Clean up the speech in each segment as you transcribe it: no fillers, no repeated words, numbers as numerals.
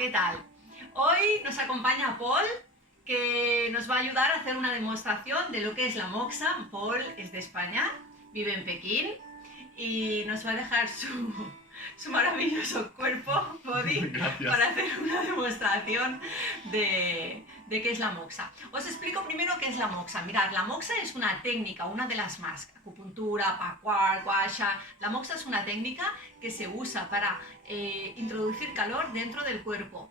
¿qué tal? Hoy nos acompaña Paul, que nos va a ayudar a hacer una demostración de lo que es la moxa. Paul es de España, vive en Pekín y nos va a dejar su maravilloso cuerpo, body, para hacer una demostración de qué es la moxa. Os explico primero qué es la moxa. Mirad, la moxa es una técnica, una de las más, acupuntura, pacuar, guasha. La moxa es una técnica que se usa para introducir calor dentro del cuerpo.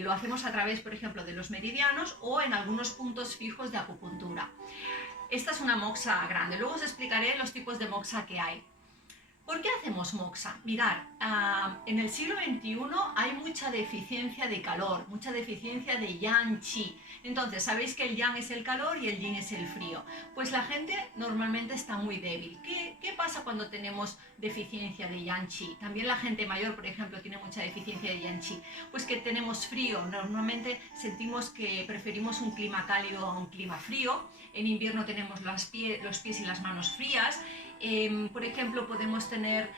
Lo hacemos a través, por ejemplo, de los meridianos o en algunos puntos fijos de acupuntura. Esta es una moxa grande. Luego os explicaré los tipos de moxa que hay. ¿Por qué hacemos moxa? Mirad, en el siglo XXI hay mucha deficiencia de calor, mucha deficiencia de yang chi. Entonces, sabéis que el yang es el calor y el yin es el frío. Pues la gente normalmente está muy débil. ¿Qué pasa cuando tenemos deficiencia de yang chi? También la gente mayor, por ejemplo, tiene mucha deficiencia de yang chi. Pues que tenemos frío. Normalmente sentimos que preferimos un clima cálido a un clima frío. En invierno tenemos los pies y las manos frías. Por ejemplo, podemos tener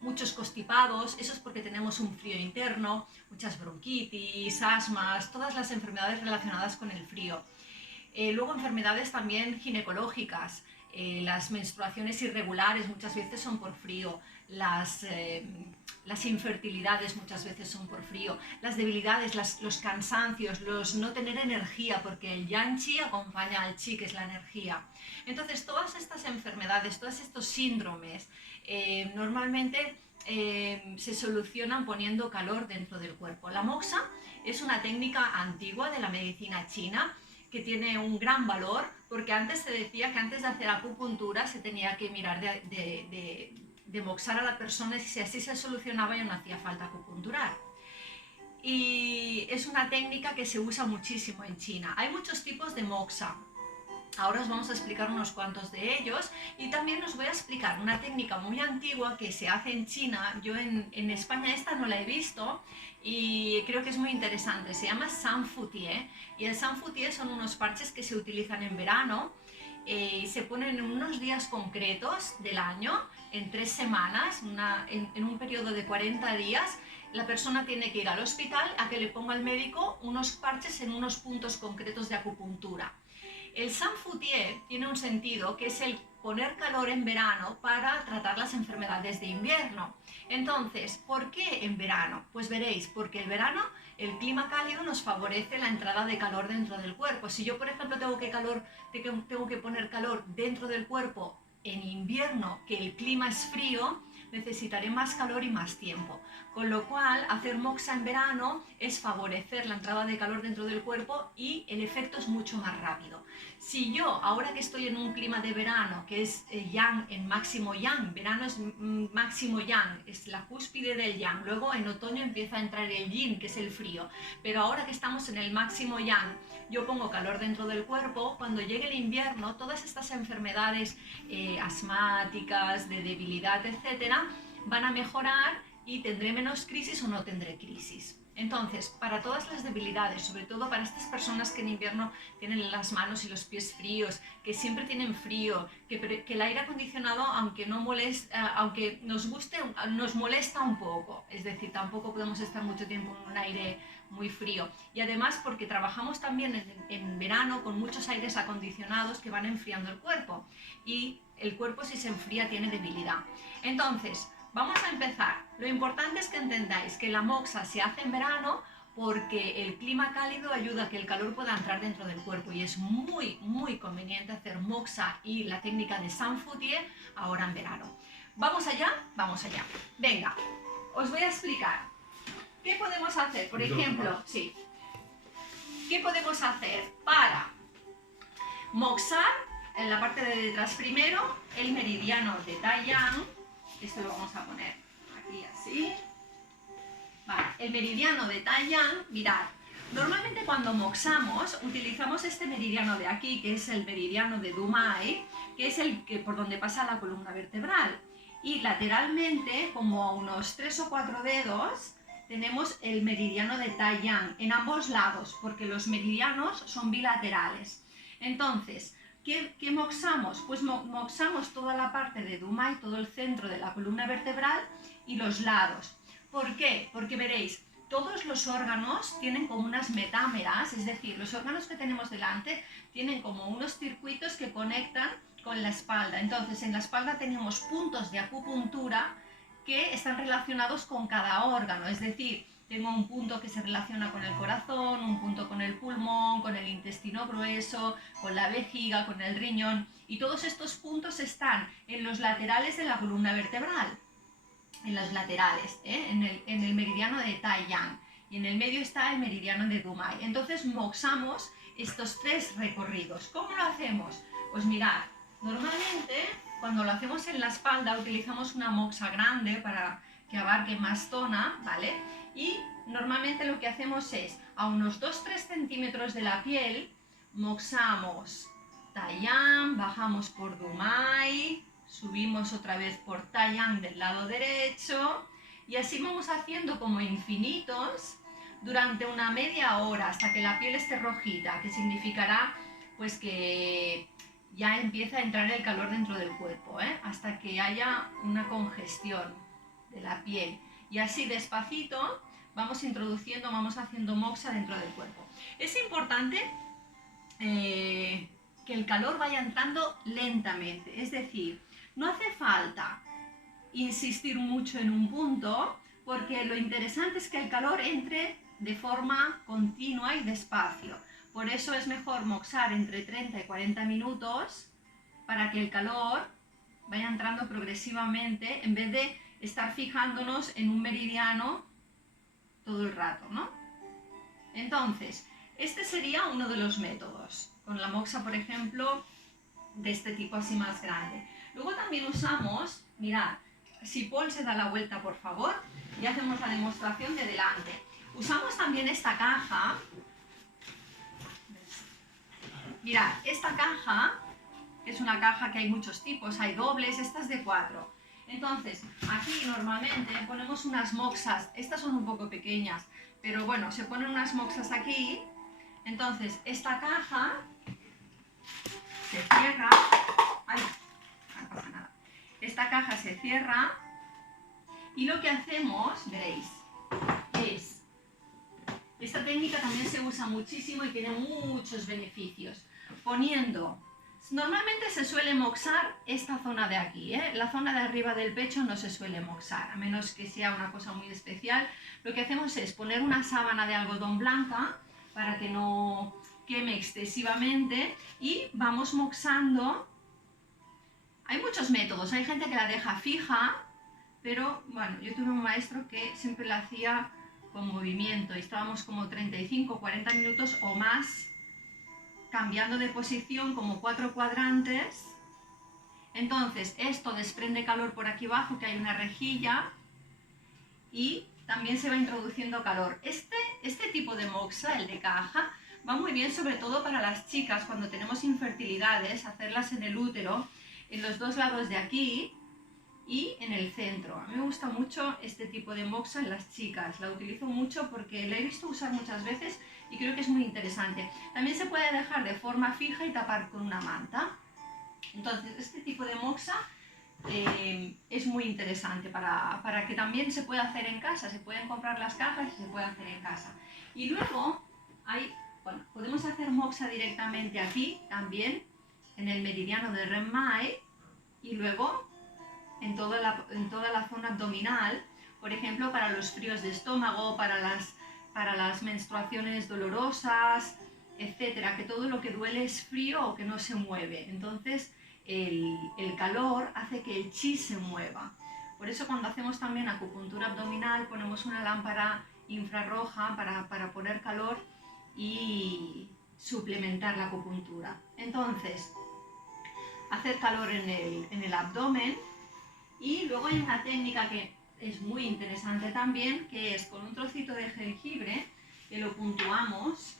muchos constipados, eso es porque tenemos un frío interno, muchas bronquitis, asmas, todas las enfermedades relacionadas con el frío. Luego enfermedades también ginecológicas, las menstruaciones irregulares muchas veces son por frío, las infertilidades muchas veces son por frío, las debilidades, los cansancios, los no tener energía, porque el yang chi acompaña al chi, que es la energía. Entonces, todas estas enfermedades, todos estos síndromes, normalmente se solucionan poniendo calor dentro del cuerpo. La moxa es una técnica antigua de la medicina china que tiene un gran valor, porque antes se decía que antes de hacer acupuntura se tenía que mirar de moxar a la persona, y si así se solucionaba ya no hacía falta acupunturar. Y es una técnica que se usa muchísimo en China. Hay muchos tipos de moxa. Ahora os vamos a explicar unos cuantos de ellos y también os voy a explicar una técnica muy antigua que se hace en China. Yo en España esta no la he visto y creo que es muy interesante. Se llama Sanfutie y el Sanfutie son unos parches que se utilizan en verano y se ponen en unos días concretos del año, en 3 semanas, en un periodo de 40 días. La persona tiene que ir al hospital a que le ponga el médico unos parches en unos puntos concretos de acupuntura. El Sanfutie tiene un sentido que es el poner calor en verano para tratar las enfermedades de invierno. Entonces, ¿por qué en verano? Pues veréis, porque el verano, el clima cálido nos favorece la entrada de calor dentro del cuerpo. Si yo, por ejemplo, tengo que poner calor dentro del cuerpo en invierno, que el clima es frío, necesitaré más calor y más tiempo. Con lo cual, hacer moxa en verano es favorecer la entrada de calor dentro del cuerpo y el efecto es mucho más rápido. Si yo, ahora que estoy en un clima de verano, que es yang en máximo yang, verano es máximo yang, es la cúspide del yang, luego en otoño empieza a entrar el yin, que es el frío, pero ahora que estamos en el máximo yang, yo pongo calor dentro del cuerpo, cuando llegue el invierno, todas estas enfermedades asmáticas, de debilidad, etcétera, van a mejorar y tendré menos crisis o no tendré crisis. Entonces, para todas las debilidades, sobre todo para estas personas que en invierno tienen las manos y los pies fríos, que siempre tienen frío, que el aire acondicionado, aunque nos guste, nos molesta un poco, es decir, tampoco podemos estar mucho tiempo en un aire muy frío. Y además porque trabajamos también en verano con muchos aires acondicionados que van enfriando el cuerpo, y el cuerpo, si se enfría, tiene debilidad. Entonces, vamos a empezar. Lo importante es que entendáis que la moxa se hace en verano porque el clima cálido ayuda a que el calor pueda entrar dentro del cuerpo y es muy, muy conveniente hacer moxa y la técnica de Sanfutie ahora en verano. ¿Vamos allá? Vamos allá. Venga, os voy a explicar. ¿Qué podemos hacer? Por ejemplo, sí. ¿Qué podemos hacer para moxar en la parte de detrás primero el meridiano de Taiyang? Esto lo vamos a poner aquí así. Vale, el meridiano de Taiyang, mirad, normalmente cuando moxamos utilizamos este meridiano de aquí, que es el meridiano de Dumai, que es el que por donde pasa la columna vertebral. Y lateralmente, como a unos 3 o 4 dedos, tenemos el meridiano de Taiyang en ambos lados, porque los meridianos son bilaterales. Entonces, ¿qué moxamos? Pues moxamos toda la parte de Dumai, todo el centro de la columna vertebral y los lados. ¿Por qué? Porque veréis todos los órganos tienen como unas metámeras, es decir, los órganos que tenemos delante tienen como unos circuitos que conectan con la espalda. Entonces, en la espalda tenemos puntos de acupuntura que están relacionados con cada órgano, es decir, tengo un punto que se relaciona con el corazón, un punto con el pulmón, con el intestino grueso, con la vejiga, con el riñón, y todos estos puntos están en los laterales de la columna vertebral, en los laterales, en el meridiano de Taiyang, y en el medio está el meridiano de Dumai. Entonces moxamos estos tres recorridos. ¿Cómo lo hacemos? Pues mirad, normalmente cuando lo hacemos en la espalda utilizamos una moxa grande para que abarque más zona, ¿vale? Y normalmente lo que hacemos es, a unos 2-3 centímetros de la piel, moxamos Taiyang, bajamos por Dumai, subimos otra vez por Taiyang del lado derecho, y así vamos haciendo como infinitos durante una media hora hasta que la piel esté rojita, que significará pues que ya empieza a entrar el calor dentro del cuerpo, hasta que haya una congestión de la piel. Y así despacito vamos introduciendo, vamos haciendo moxa dentro del cuerpo. Es importante que el calor vaya entrando lentamente, es decir, no hace falta insistir mucho en un punto, porque lo interesante es que el calor entre de forma continua y despacio. Por eso es mejor moxar entre 30 y 40 minutos para que el calor vaya entrando progresivamente en vez de estar fijándonos en un meridiano todo el rato, ¿no? Entonces, este sería uno de los métodos, con la moxa, por ejemplo, de este tipo así más grande. Luego también usamos, mirad, si Paul se da la vuelta, por favor, y hacemos la demostración de delante. Usamos también esta caja. Mirad, esta caja es una caja que hay muchos tipos, hay dobles, esta es de 4. Entonces, aquí normalmente ponemos unas moxas, estas son un poco pequeñas, pero bueno, se ponen unas moxas aquí. Entonces, esta caja se cierra. Ay, no pasa nada. Esta caja se cierra y lo que hacemos, veréis, es... Esta técnica también se usa muchísimo y tiene muchos beneficios. Poniendo... Normalmente se suele moxar esta zona de aquí, la zona de arriba del pecho no se suele moxar, a menos que sea una cosa muy especial. Lo que hacemos es poner una sábana de algodón blanca para que no queme excesivamente y vamos moxando. Hay muchos métodos, hay gente que la deja fija, pero bueno, yo tuve un maestro que siempre la hacía con movimiento y estábamos como 35 o 40 minutos o más cambiando de posición como 4 cuadrantes. Entonces esto desprende calor por aquí abajo, que hay una rejilla, y también se va introduciendo calor. Este tipo de moxa, el de caja, va muy bien sobre todo para las chicas cuando tenemos infertilidades, hacerlas en el útero, en los dos lados de aquí y en el centro. A mí me gusta mucho este tipo de moxa en las chicas, la utilizo mucho porque la he visto usar muchas veces y creo que es muy interesante. También se puede dejar de forma fija y tapar con una manta. Entonces, este tipo de moxa es muy interesante para que también se pueda hacer en casa. Se pueden comprar las cajas y se puede hacer en casa. Y luego, podemos hacer moxa directamente aquí, también, en el meridiano de Renmai, y luego en toda la zona abdominal, por ejemplo, para los fríos de estómago, para las menstruaciones dolorosas, etcétera, que todo lo que duele es frío o que no se mueve. Entonces, el calor hace que el chi se mueva. Por eso cuando hacemos también acupuntura abdominal, ponemos una lámpara infrarroja para poner calor y suplementar la acupuntura. Entonces, hacer calor en el abdomen. Y luego hay una técnica que es muy interesante también, que es con un trocito de jengibre, que lo puntuamos.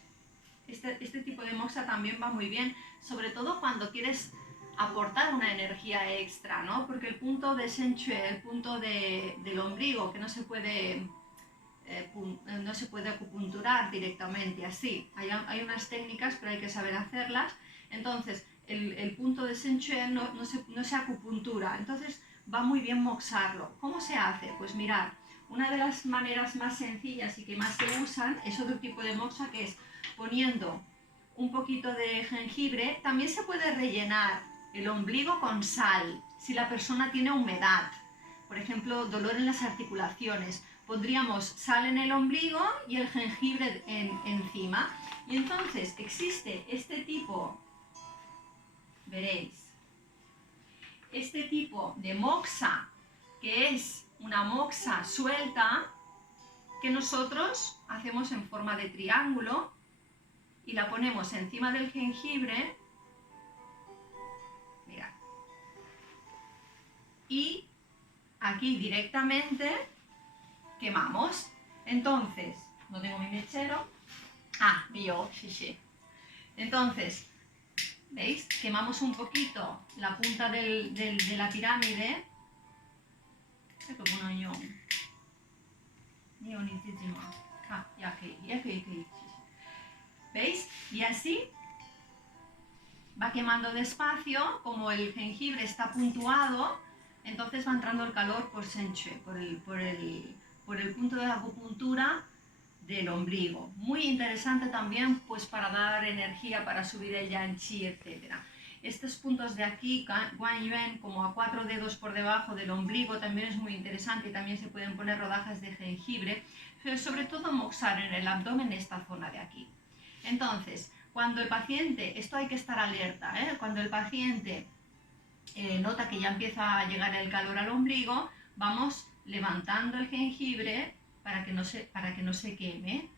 Este tipo de moxa también va muy bien, sobre todo cuando quieres aportar una energía extra, ¿no? Porque el punto de Shen Cue, el punto del ombligo, que no se puede acupunturar directamente así. Hay unas técnicas, pero hay que saber hacerlas. Entonces, el punto de Shen Cue no se acupuntura. Entonces, va muy bien moxarlo. ¿Cómo se hace? Pues mirad, Una de las maneras más sencillas y que más se usan es otro tipo de moxa, que es poniendo un poquito de jengibre. También se puede rellenar el ombligo con sal si la persona tiene humedad. Por ejemplo, dolor en las articulaciones. Pondríamos sal en el ombligo y el jengibre encima. Y entonces existe este tipo, veréis, este tipo de moxa, que es una moxa suelta, que nosotros hacemos en forma de triángulo y la ponemos encima del jengibre. Mirad. Y aquí directamente quemamos. Entonces, no tengo mi mechero. Ah, mío, sí. Entonces, ¿veis? Quemamos un poquito la punta de la pirámide. ¿Veis? Y así va quemando despacio. Como el jengibre está puntuado, entonces va entrando el calor por senche, por el punto de acupuntura del ombligo. Muy interesante también, pues, para dar energía, para subir el yang chi, etc. Estos puntos de aquí, Guan Yuan, como a 4 dedos por debajo del ombligo, también es muy interesante. También se pueden poner rodajas de jengibre, pero sobre todo moxar en el abdomen, esta zona de aquí. Entonces, cuando el paciente, esto hay que estar alerta, cuando el paciente nota que ya empieza a llegar el calor al ombligo, vamos levantando el jengibre para que no se queme.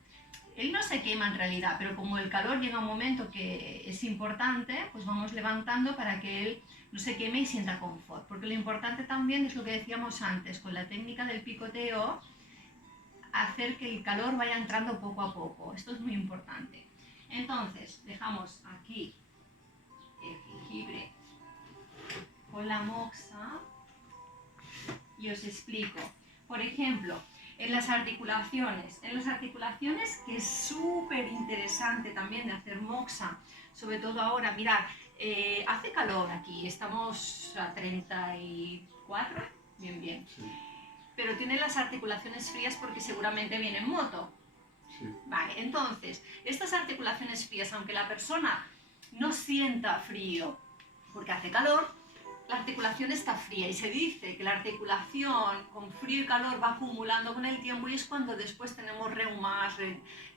Él no se quema en realidad, pero como el calor llega a un momento que es importante, pues vamos levantando para que él no se queme y sienta confort. Porque lo importante también es lo que decíamos antes, con la técnica del picoteo, hacer que el calor vaya entrando poco a poco. Esto es muy importante. Entonces, dejamos aquí el jengibre con la moxa y os explico. Por ejemplo, en las articulaciones, que es súper interesante también de hacer moxa, sobre todo ahora, mirad, hace calor aquí, estamos a 34, bien, sí. Pero tiene las articulaciones frías porque seguramente viene en moto. Sí. Vale, entonces, estas articulaciones frías, aunque la persona no sienta frío porque hace calor, la articulación está fría y se dice que la articulación con frío y calor va acumulando con el tiempo, y es cuando después tenemos reumas,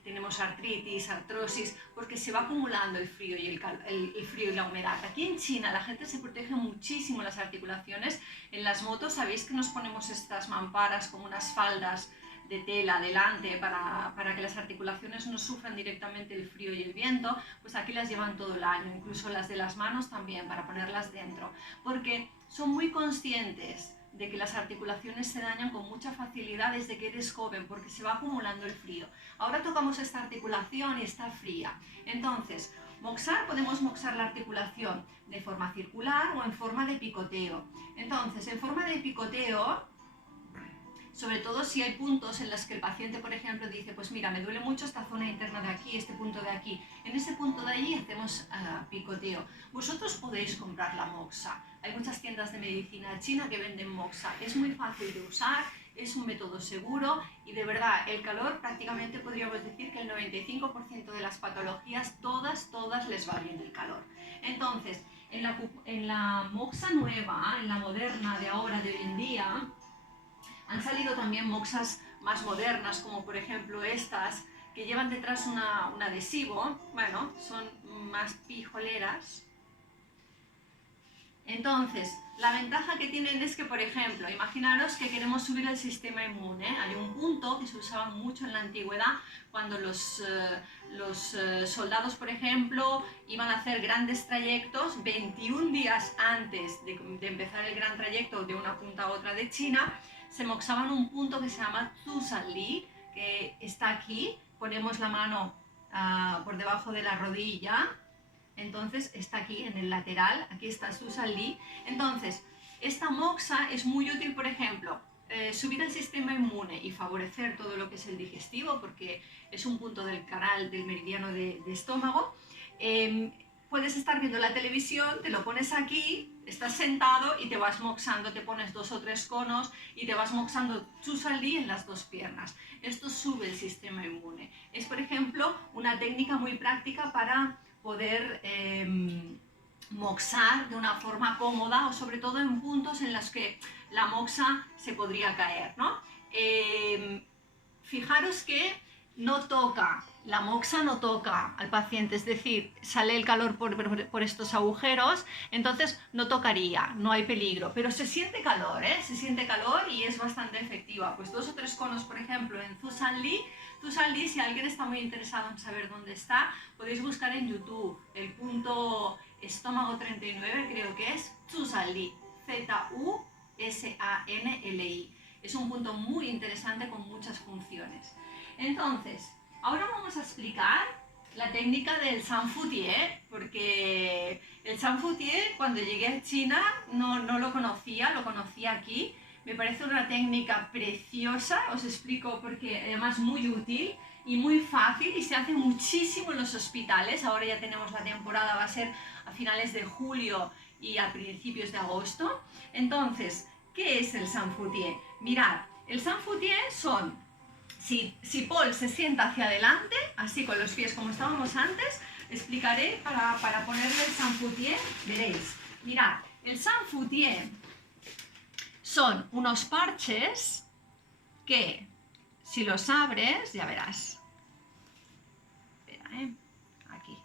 tenemos artritis, artrosis, porque se va acumulando el frío y el frío y la humedad. Aquí en China la gente se protege muchísimo las articulaciones. En las motos sabéis que nos ponemos estas mamparas como unas faldas de tela delante para que las articulaciones no sufran directamente el frío y el viento. Pues aquí las llevan todo el año, incluso las de las manos también, para ponerlas dentro, porque son muy conscientes de que las articulaciones se dañan con mucha facilidad desde que eres joven, porque se va acumulando el frío. Ahora tocamos esta articulación y está fría. Entonces, podemos moxar la articulación de forma circular o en forma de picoteo. Entonces, en forma de picoteo, sobre todo si hay puntos en los que el paciente, por ejemplo, dice, pues mira, me duele mucho esta zona interna de aquí, este punto de aquí. En ese punto de allí hacemos picoteo. Vosotros podéis comprar la moxa. Hay muchas tiendas de medicina china que venden moxa. Es muy fácil de usar, es un método seguro y de verdad el calor prácticamente podríamos decir que el 95% de las patologías, todas les va bien el calor. Entonces, en la moxa nueva, en la moderna de ahora, de hoy en día, han salido también moxas más modernas, como por ejemplo estas, que llevan detrás un adhesivo. Bueno, son más pijoleras. Entonces, la ventaja que tienen es que, por ejemplo, imaginaros que queremos subir el sistema inmune. Hay un punto que se usaba mucho en la antigüedad, cuando los soldados, por ejemplo, iban a hacer grandes trayectos. 21 días antes de empezar el gran trayecto de una punta a otra de China, se moxaban un punto que se llama Zhusanli, que está aquí. Ponemos la mano por debajo de la rodilla. Entonces está aquí en el lateral, aquí está Zhusanli. Entonces, esta moxa es muy útil, por ejemplo, subir el sistema inmune y favorecer todo lo que es el digestivo, porque es un punto del canal del meridiano de estómago. puedes estar viendo la televisión, te lo pones aquí, estás sentado y te vas moxando, te pones 2 o 3 conos y te vas moxando Tsusalli en las 2 piernas. Esto sube el sistema inmune. Es, por ejemplo, una técnica muy práctica para poder moxar de una forma cómoda o sobre todo en puntos en los que la moxa se podría caer, ¿no? Fijaros que no toca, la moxa no toca al paciente, es decir, sale el calor por estos agujeros, entonces no tocaría, no hay peligro, pero se siente calor, ¿eh? Se siente calor y es bastante efectiva. Pues 2 o 3 conos, por ejemplo, en Tsusalli, si alguien está muy interesado en saber dónde está, podéis buscar en YouTube el punto estómago 39, creo que es Tsusalli, Zusanli. Es un punto muy interesante con muchas funciones. Entonces, ahora vamos a explicar la técnica del Sanfutie, porque el Sanfutie cuando llegué a China no lo conocía, lo conocí aquí. Me parece una técnica preciosa, os explico porque además muy útil y muy fácil y se hace muchísimo en los hospitales. Ahora ya tenemos la temporada, va a ser a finales de julio y a principios de agosto. Entonces, ¿qué es el Sanfutie? Mirad, el Sanfutie son, si Paul se sienta hacia adelante, así con los pies como estábamos antes, explicaré para ponerle el Sanfutie, veréis. Mirad, el Sanfutie son unos parches que, si los abres, ya verás. Espera, aquí.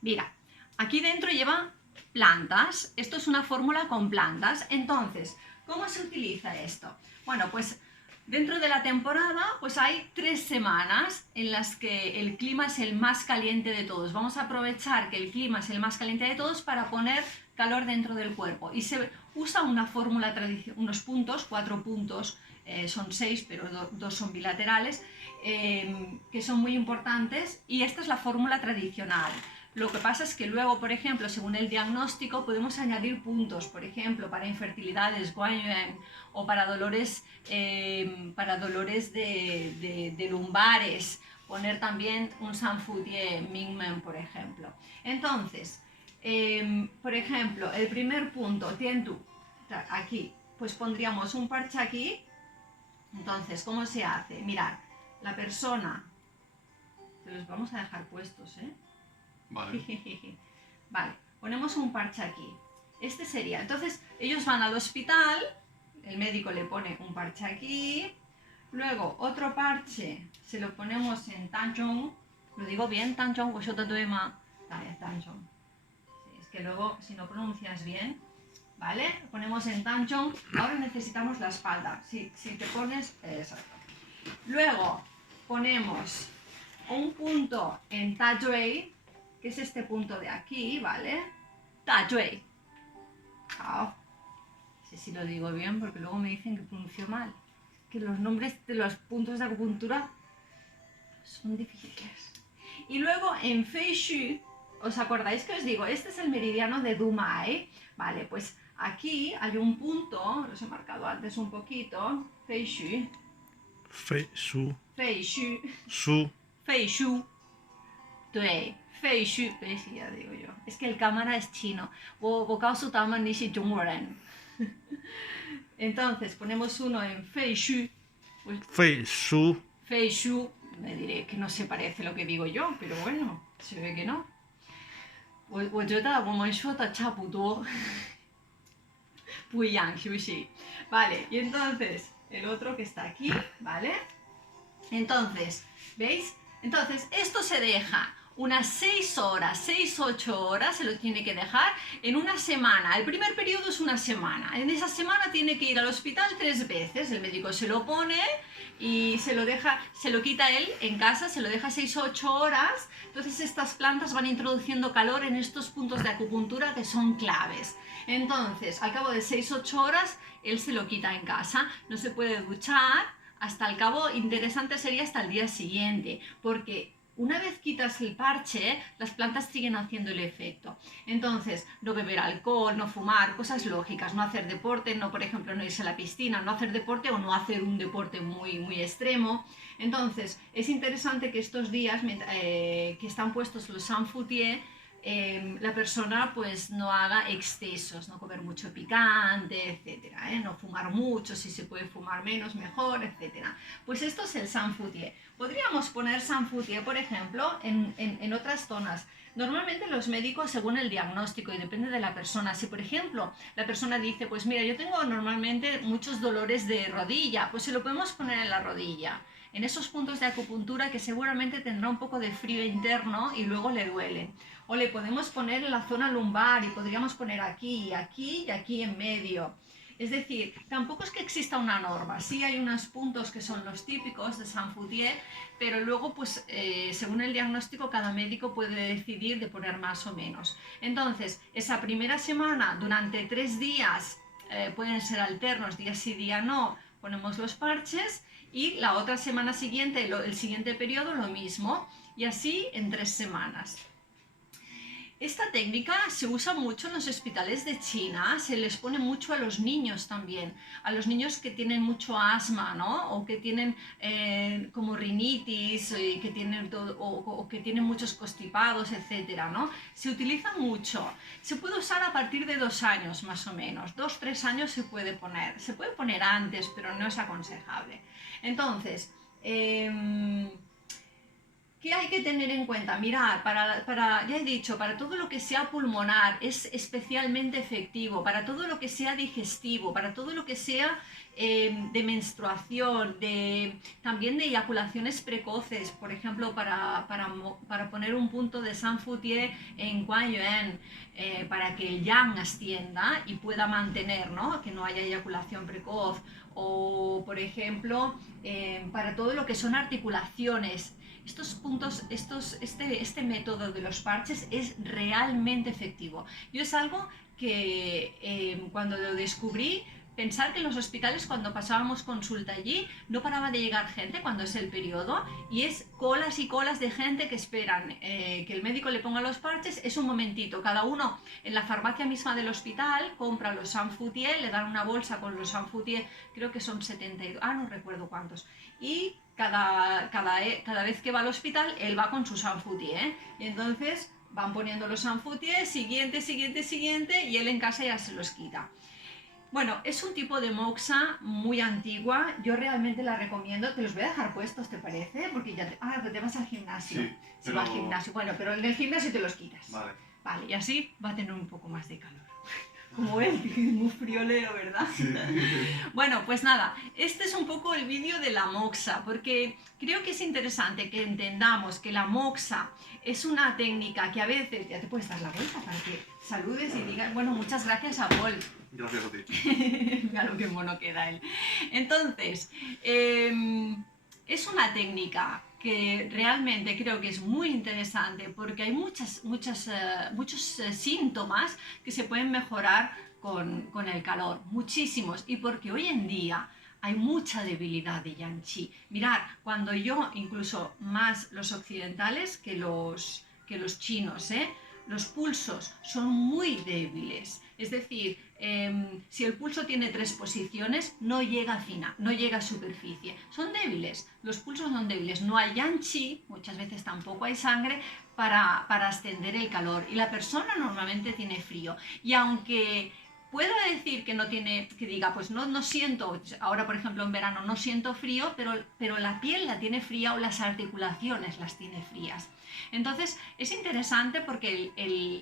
Mira, aquí dentro lleva plantas. Esto es una fórmula con plantas. Entonces, ¿cómo se utiliza esto? Bueno, pues dentro de la temporada pues hay 3 semanas en las que el clima es el más caliente de todos. Vamos a aprovechar que el clima es el más caliente de todos para poner calor dentro del cuerpo. Y se usa una fórmula tradicional, unos puntos, 4 puntos, son 6, pero 2 son bilaterales, que son muy importantes. Y esta es la fórmula tradicional. Lo que pasa es que luego, por ejemplo, según el diagnóstico, podemos añadir puntos, por ejemplo, para infertilidades, guanyuan, o para dolores de lumbares, poner también un Sanfutie Mingmen, por ejemplo. Entonces, por ejemplo, el primer punto, Tientu, aquí, pues pondríamos un parche aquí. Entonces, ¿cómo se hace? Mirad, la persona, te los vamos a dejar puestos, ¿eh? Vale. Vale, ponemos un parche aquí. Este sería, entonces ellos van al hospital, el médico le pone un parche aquí, luego otro parche se lo ponemos en Tanchong, lo digo bien, Tanchong, o Tanchong. Sí, es que luego si no pronuncias bien, ¿vale? Lo ponemos en Tanchong, ahora necesitamos la espalda, si te pones, exacto. Luego ponemos un punto en Tajue, que es este punto de aquí, ¿vale? Tajue. No sé si lo digo bien porque luego me dicen que pronuncio mal. Que los nombres de los puntos de acupuntura son difíciles. Y luego en Feishu, ¿os acordáis que os digo? Este es el meridiano de Dumai. Vale, pues aquí hay un punto, los he marcado antes un poquito. Feishu. Feishu. Feishu. Su. Feishu. Dui. Feishu. ¿Ves? Ya digo yo. Es que el cámara es chino. Entonces ponemos uno en Feishu. Feishu. Feishu. Me diré que no se parece lo que digo yo, pero bueno, se ve que no. Vale, y entonces el otro que está aquí, ¿vale? Entonces, ¿veis? Entonces, esto se deja unas 6 horas, 6-8 horas se lo tiene que dejar en una semana. El primer periodo es una semana. En esa semana tiene que ir al hospital 3 veces. El médico se lo pone y se lo quita él en casa, se lo deja 6-8 horas. Entonces estas plantas van introduciendo calor en estos puntos de acupuntura que son claves. Entonces, al cabo de 6-8 horas, él se lo quita en casa. No se puede duchar. Hasta el cabo, interesante sería hasta el día siguiente, porque una vez quitas el parche, las plantas siguen haciendo el efecto. Entonces, no beber alcohol, no fumar, cosas lógicas, no hacer deporte, no, por ejemplo, no irse a la piscina, no hacer deporte o no hacer un deporte muy, muy extremo. Entonces, es interesante que estos días que están puestos los Sanfutie, la persona pues no haga excesos, no comer mucho picante, etcétera, no fumar mucho, si se puede fumar menos mejor, etcétera. Pues esto es el San Foutier. Podríamos poner San Foutier, por ejemplo, en otras zonas. Normalmente los médicos, según el diagnóstico, y depende de la persona, si por ejemplo la persona dice, pues mira, yo tengo normalmente muchos dolores de rodilla, pues se lo podemos poner en la rodilla, en esos puntos de acupuntura que seguramente tendrá un poco de frío interno y luego le duele. O le podemos poner en la zona lumbar y podríamos poner aquí, aquí y aquí en medio. Es decir, tampoco es que exista una norma, sí hay unos puntos que son los típicos de San Foutier, pero luego, pues, según el diagnóstico, cada médico puede decidir de poner más o menos. Entonces, esa primera semana, durante 3 días, pueden ser alternos, día sí, día no, ponemos los parches, y la otra semana siguiente, el siguiente periodo, lo mismo, y así en 3 semanas. Esta técnica se usa mucho en los hospitales de China, se les pone mucho a los niños también, a los niños que tienen mucho asma, ¿no? O que tienen como rinitis, que tienen o que tienen muchos constipados, etcétera, ¿no? Se utiliza mucho. Se puede usar a partir de 2 años más o menos, 2-3 años se puede poner antes, pero no es aconsejable. Entonces, ¿qué hay que tener en cuenta? Mirad, ya he dicho, para todo lo que sea pulmonar es especialmente efectivo, para todo lo que sea digestivo, para todo lo que sea de menstruación, también de eyaculaciones precoces, por ejemplo, para poner un punto de San Foutier en Guan Yuan, para que el yang ascienda y pueda mantener, ¿no? Que no haya eyaculación precoz, o por ejemplo, para todo lo que son articulaciones. Estos puntos, este método de los parches es realmente efectivo. Yo es algo que cuando lo descubrí, pensar que en los hospitales cuando pasábamos consulta allí no paraba de llegar gente cuando es el periodo y es colas y colas de gente que esperan que el médico le ponga los parches. Es un momentito, cada uno en la farmacia misma del hospital compra los San Foutier, le dan una bolsa con los San Foutier, creo que son 72, no recuerdo cuántos, y cada vez que va al hospital él va con su San Foutier, y entonces van poniendo los San Foutier, siguiente, y él en casa ya se los quita. Bueno, es un tipo de moxa muy antigua, yo realmente la recomiendo, te los voy a dejar puestos, ¿te parece? Porque ya te vas al gimnasio. Sí, si vas al gimnasio, bueno, pero en el gimnasio te los quitas. Vale. Vale, y así va a tener un poco más de calor. Como él, que es muy friolero, ¿verdad? Sí. Bueno, pues nada, este es un poco el vídeo de la moxa, porque creo que es interesante que entendamos que la moxa es una técnica que a veces, ya te puedes dar la vuelta para que saludes y digas, bueno, muchas gracias a Paul. Gracias a ti. Mira lo que mono queda él. Entonces, es una técnica que realmente creo que es muy interesante porque hay muchos síntomas que se pueden mejorar con el calor, muchísimos, y porque hoy en día hay mucha debilidad de Yang Qi. Mirad, cuando yo, incluso más los occidentales que los chinos, los pulsos son muy débiles. Es decir, si el pulso tiene 3 posiciones, no llega a fina, no llega a superficie. Son débiles, los pulsos son débiles. No hay Yang Qi, muchas veces tampoco hay sangre para ascender el calor. Y la persona normalmente tiene frío. Y aunque pueda decir que no tiene, que diga, pues no siento, ahora por ejemplo en verano no siento frío, pero la piel la tiene fría o las articulaciones las tiene frías. Entonces es interesante porque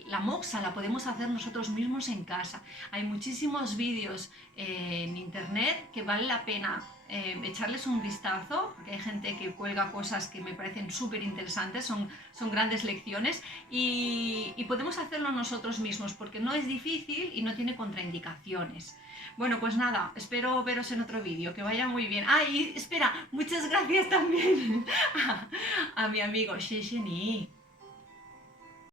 la moxa la podemos hacer nosotros mismos en casa. Hay muchísimos vídeos en internet que vale la pena echarles un vistazo, porque hay gente que cuelga cosas que me parecen súper interesantes, son grandes lecciones, y podemos hacerlo nosotros mismos porque no es difícil y no tiene contraindicaciones. Bueno, pues nada, espero veros en otro vídeo, que vaya muy bien. Y espera, muchas gracias también a mi amigo Xie Xie Ni.